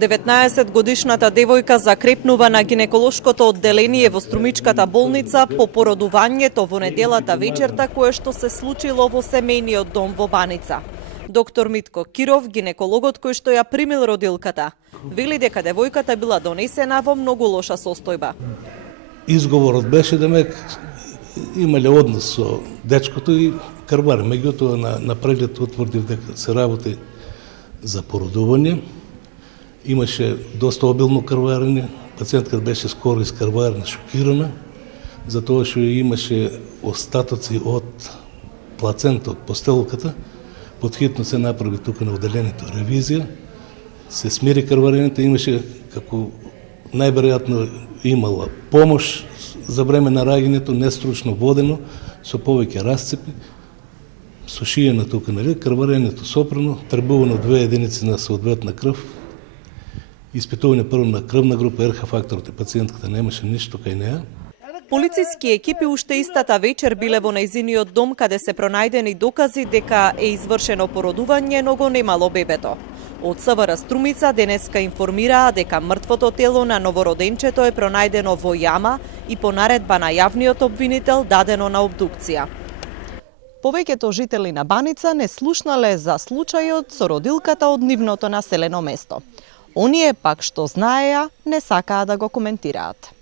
19-годишната девојка закрепнува на гинеколошкото одделение во Струмичката болница по породувањето во неделата вечерта кое што се случило во семејниот дом во Баница. Доктор Митко Киров, гинекологот кој што ја примил родилката, вели дека девојката била донесена во многу лоша состојба. Изговорот беше демек имале однос со дечкото и крвар, меѓутоа на преглед утврдив дека се работи за породување. Имаше доста обилно крварење, пациентката беше скоро искрварена, шокирана, затоа што имаше остатоци од плацента, од постелката. Подхитно се направи тука на одделението ревизија, се смири крварењето, имаше како најверојатно имала помош за време на раѓањето, нестручно водено, со повеќе расцепи, сушиена тука, крварењето сопрано, требувано 2 единици на соодветна крв, испитување прво на крвна група, РХ факторот и пациентката немаше ништо кај неа. Полициски екипи уште истата вечер биле во нејзиниот дом каде се пронајдени докази дека е извршено породување, но го немало бебето. Од СВР Струмица денеска информираа дека мртвото тело на новороденчето е пронајдено во јама и по наредба на јавниот обвинител дадено на обдукција. Повеќето жители на Баница не слушнале за случајот со родилката од нивното населено место. Оние пак што знаеа не сакаа да го коментираат.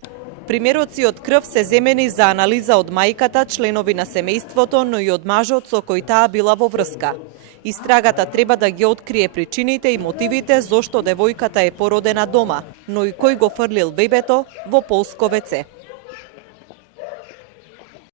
Примероци од крв се земени за анализа од мајката, членови на семејството, но и од мажот со кој таа била во врска. Истрагата треба да ги открие причините и мотивите зошто девојката е породена дома, но и кој го фрлил бебето во полско веце.